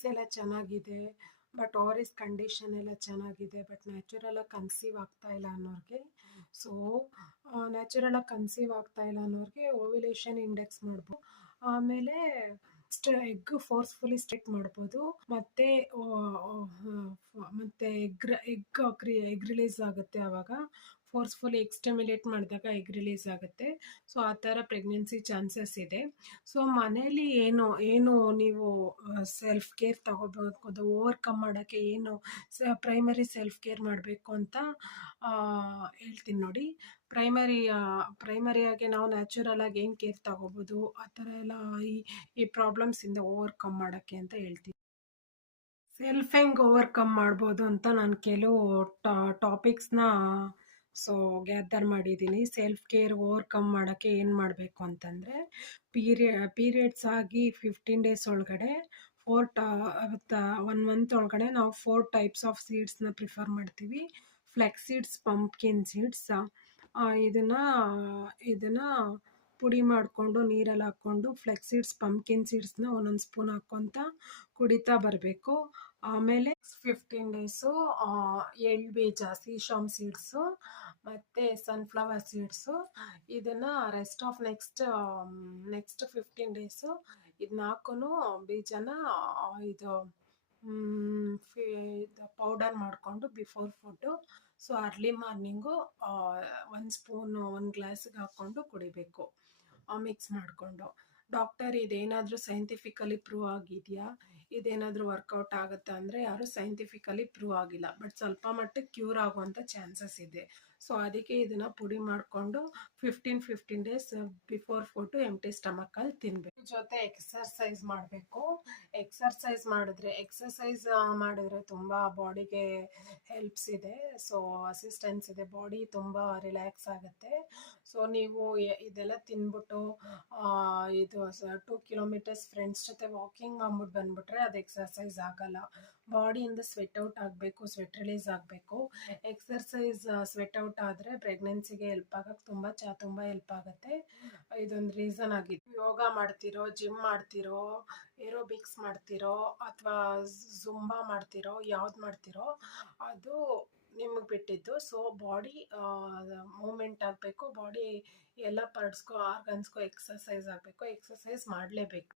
Ovaries ಎಲ್ಲ ಚೆನ್ನಾಗಿದೆ, but ovaries condition ಎಲ್ಲ ಚೆನ್ನಾಗಿದೆ, ಬಟ್ ನ್ಯಾಚುರಲಾಗಿ ಕನ್ಸೀವ್ ಆಗ್ತಾ ಇಲ್ಲ ಅನ್ನೋರಿಗೆ, ಸೊ ನ್ಯಾಚುರಲಾಗಿ ಕನ್ಸೀವ್ ಆಗ್ತಾ ಇಲ್ಲ ಅನ್ನೋರಿಗೆ ಓವ್ಯುಲೇಷನ್ ಇಂಡೆಕ್ಸ್ ಮಾಡ್ಬೋದು. ಆಮೇಲೆ ಎಗ್ ಫೋರ್ಸ್ಫುಲಿ ಸ್ಟ್ರಿಕ್ಟ್ ಮಾಡ್ಬೋದು. ಮತ್ತೆ ಎಗ್ ರಿಲೀಸ್ ಆಗುತ್ತೆ. ಆವಾಗ ಫೋರ್ಸ್ಫುಲಿ ಎಗ್ ಸ್ಟಿಮ್ಯುಲೇಟ್ ಮಾಡಿದಾಗ ಎಗ್ ರಿಲೀಸ್ ಆಗುತ್ತೆ. ಸೊ ಆ ಥರ ಪ್ರೆಗ್ನೆನ್ಸಿ ಚಾನ್ಸಸ್ ಇದೆ. ಸೊ ಮನೇಲಿ ಏನು ನೀವು ಸೆಲ್ಫ್ ಕೇರ್ ತಗೋಬೇಕು, ಅದು ಓವರ್ಕಮ್ ಮಾಡೋಕ್ಕೆ ಏನು ಪ್ರೈಮರಿ ಸೆಲ್ಫ್ ಕೇರ್ ಮಾಡಬೇಕು ಅಂತ ಹೇಳ್ತೀನಿ ನೋಡಿ. ಪ್ರೈಮರಿಯಾಗಿ ನಾವು ನ್ಯಾಚುರಲ್ ಆಗಿ ಏನು ಕೇರ್ ತಗೋಬೋದು ಆ ಥರ ಎಲ್ಲ ಈ ಪ್ರಾಬ್ಲಮ್ಸಿಂದ ಓವರ್ಕಮ್ ಮಾಡೋಕ್ಕೆ ಅಂತ ಹೇಳ್ತೀನಿ. ಸೆಲ್ಫ್ ಹೆಂಗೆ ಓವರ್ಕಮ್ ಮಾಡ್ಬೋದು ಅಂತ ನಾನು ಕೆಲವು ಟಾಪಿಕ್ಸ್ನ ಗ್ಯಾದರ್ ಮಾಡಿದ್ದೀನಿ. ಸೆಲ್ಫ್ ಕೇರ್ ಓವರ್ಕಮ್ ಮಾಡೋಕ್ಕೆ ಏನು ಮಾಡಬೇಕು ಅಂತಂದರೆ, ಪೀರಿಯಡ್ಸ್ ಆಗಿ 15 ಡೇಸ್ ಒಳಗಡೆ 1 ಮಂತ್ ಒಳಗಡೆ ನಾವು 4 ಟೈಪ್ಸ್ ಆಫ್ ಸೀಡ್ಸ್ನ ಪ್ರಿಫರ್ ಮಾಡ್ತೀವಿ. ಫ್ಲೆಕ್ಸ್ ಸೀಡ್ಸ್, ಪಂಪ್ಕಿನ್ ಸೀಡ್ಸ್, ಇದನ್ನು ಪುಡಿ ಮಾಡಿಕೊಂಡು ನೀರಲ್ಲಿ ಹಾಕ್ಕೊಂಡು ಫ್ಲೆಕ್ಸ್ ಸೀಡ್ಸ್, ಪಂಪ್ಕಿನ್ ಸೀಡ್ಸ್ನ ಒಂದೊಂದು ಸ್ಪೂನ್ ಹಾಕ್ಕೊತ ಕುಡಿತಾ ಬರಬೇಕು. ಆಮೇಲೆ 15 ಡೇಸು ಎಳ್ಳು ಬೀಜ, ಸೀಶಾಮ್ ಸೀಡ್ಸು ಮತ್ತು ಸನ್ಫ್ಲವರ್ ಸೀಡ್ಸು, ಇದನ್ನು ರೆಸ್ಟ್ ಆಫ್ ನೆಕ್ಸ್ಟ್ 15 ಡೇಸು ಇದನ್ನ ಬೀಜನ ಇದು ಪೌಡರ್ ಮಾಡಿಕೊಂಡು before food, so early morning 1 spoon 1 ಗ್ಲಾಸಿಗೆ ಹಾಕ್ಕೊಂಡು ಕುಡಿಬೇಕು ಮಿಕ್ಸ್ ಮಾಡಿಕೊಂಡು. ಡಾಕ್ಟರ್ ಇದೇನಾದರೂ ಸೈಂಟಿಫಿಕಲಿ ಪ್ರೂವ್ ಆಗಿದೆಯಾ, ಇದೇನಾದರೂ ವರ್ಕೌಟ್ ಆಗುತ್ತಾ ಅಂದರೆ ಯಾರೂ ಸೈಂಟಿಫಿಕಲಿ ಪ್ರೂವ್ ಆಗಿಲ್ಲ, ಬಟ್ ಸ್ವಲ್ಪ ಮಟ್ಟಿಗೆ ಕ್ಯೂರ್ ಆಗುವಂಥ ಚಾನ್ಸಸ್ ಇದೆ. ಸೊ ಅದಕ್ಕೆ ಇದನ್ನು ಪುಡಿ ಮಾಡಿಕೊಂಡು 15 ಡೇಸ್ ಬಿಫೋರ್ ಫುಡ್ಡು ಎಂಟಿ ಸ್ಟಮಕಲ್ಲಿ ತಿನ್ನಬೇಕು. ಜೊತೆ ಎಕ್ಸರ್ಸೈಸ್ ಮಾಡಬೇಕು. ಎಕ್ಸರ್ಸೈಸ್ ಮಾಡಿದ್ರೆ ತುಂಬ ಬಾಡಿಗೆ ಹೆಲ್ಪ್ಸ್ ಇದೆ, ಸೊ ಅಸಿಸ್ಟೆನ್ಸ್ ಇದೆ, ಬಾಡಿ ತುಂಬ ರಿಲ್ಯಾಕ್ಸ್ ಆಗುತ್ತೆ. ಸೊ ನೀವು ಇದೆಲ್ಲ ತಿನ್ಬಿಟ್ಟು ಇದು 2 ಕಿಲೋಮೀಟರ್ಸ್ ಫ್ರೆಂಡ್ಸ್ ಜೊತೆ ವಾಕಿಂಗ್ ಮಾಡ್ಬಿಟ್ಟು ಬಂದ್ಬಿಟ್ರೆ ಅದು ಎಕ್ಸರ್ಸೈಸ್ ಆಗಲ್ಲ. ಬಾಡಿಯಿಂದ ಸ್ವೆಟ್ ಔಟ್ ಆಗಬೇಕು, ಸ್ವೆಟ್ ರಿಲೀಸ್ ಆಗಬೇಕು. ಎಕ್ಸರ್ಸೈಸ್ ಸ್ವೆಟ್ ಔಟ್ ಆದರೆ ಪ್ರೆಗ್ನೆನ್ಸಿಗೆ ಹೆಲ್ಪ್ ಆಗೋಕ್ಕೆ ತುಂಬ ಹೆಲ್ಪ್ ಆಗುತ್ತೆ. ಇದೊಂದು ರೀಸನ್ ಆಗಿದೆ. ಯೋಗ ಮಾಡ್ತಿರೋ, ಜಿಮ್ ಮಾಡ್ತಿರೋ, ಏರೋಬಿಕ್ಸ್ ಮಾಡ್ತಿರೋ ಅಥವಾ ಜುಂಬಾ ಮಾಡ್ತಿರೋ, ಯಾವ್ದು ಮಾಡ್ತಿರೋ ಅದು ನಿಮಗೆ ಬಿಟ್ಟಿದ್ದು. ಸೊ ಬಾಡಿ ಮೂಮೆಂಟ್ ಆಗಬೇಕು, ಬಾಡಿ ಎಲ್ಲ ಪಾರ್ಟ್ಸ್ಗೂ ಆರ್ಗನ್ಸ್ಗೂ ಎಕ್ಸರ್ಸೈಸ್ ಆಗಬೇಕು, ಎಕ್ಸರ್ಸೈಸ್ ಮಾಡಲೇಬೇಕು.